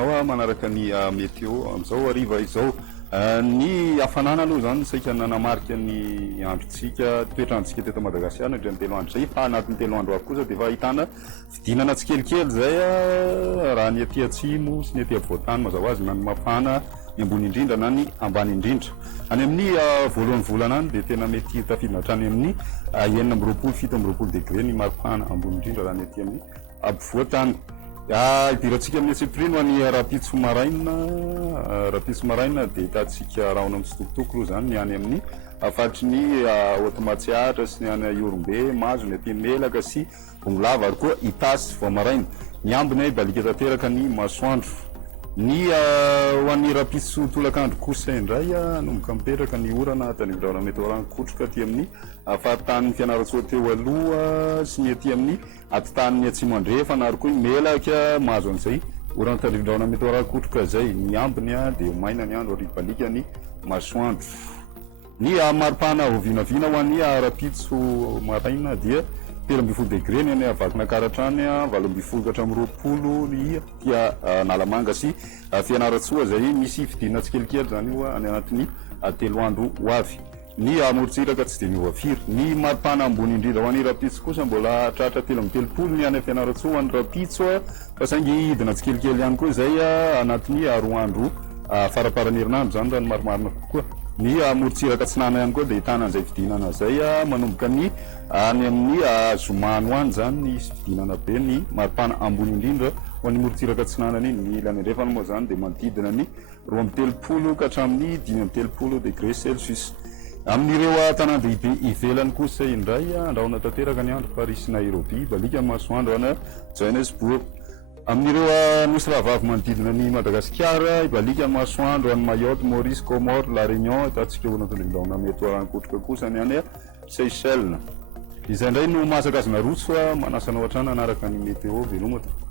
anao manaraka ny meteo am'izao ariva izao ny hafanana aloha zany saika nanamarika ny androtsika toetrandrotsika teto Madagascar nandreny telo andro zay fa anatin'ny telo andro avy kosa dia efa ahitana fidinana tsikelikely zay raha ny aty atsimo sy ny aty avoatany mazava ho azy na ny mafana ny ambony indrindra na ny ambany indrindra any amin'ny voalohany volana any dia tena mety tafidina hatrany amin'ny 7-7 degré ny maripana ambony indrindra raha ny aty amin'ny ampovoatany idirantsika amin'ny atsiprino ny rapitso maraina dia hitantsika rahona mitsitokotoko aloha zany ny any amin'ny afatry ny Otomatsiatra sy ny any Iorombe mazo ny aty melaka sy Bongolava ary koa itasy vao maraina ny ambiny balika tanteraka ny masoandro ny ho an'ny rapitso tolakandro kosa indray nomboka mipetraka ny orana tanividraona mety orankotroka aty amin'ny fahatan'ny fianaratsoa teo aloha sy ny aty amin'ny atitan'ny atsimo andrefana ary koa melaka mahazo an'izay orana tanividraona mety orankotroka zay ny ambiny dia maina ny andro ary balika ny masoandro ny maripana ovinavina ho an'ny rapitso maraina dia 13 degré ny any avakina karatrany 18-20 ny tia nalamanga sy fianaratsoa zay misy fidinana tsikelikely zany io any anatin'ny telo andro ho avy ny morotsiraka tsy dia miova firy ny maripana ambony indrindra ho an'ny rapitso kosa mbola tratra 13 ny any fianaratsoa ho an'ny rapitso fa saingy idina tsikelikely ihany koa zay anatin'ny roa andro faraparan'herinandro zany raha ny marimarina kokoa ny morotsiraka tsinana ihany koa dia hitana an'izay fidinana zay manomboka ny any amin'ny zomano any zany ny fidinana be ny maripana ambony indrindra ho an'ny morotsiraka tsinanany iny ny ilany andrefana moa zany dia manodidina ny 20 ka hatramin'ny 30 degré celsius amin'ireo tanàn-dehibe ivelany kosa indray andrahona tanteraka ny andro Paris sy Nairobi balika masoandro ana Johannesburg amin'ireo misy rahavavy manodidina ny Madagascar balika masoandro any Mayotte, Maurice, Comores, La Réunion hitantsika orana tanividraona mety orankotroka kosa ny any Seychelles izay indray no mahasaka azona rotso manasanao hatrany anaraka ny meteo velomatra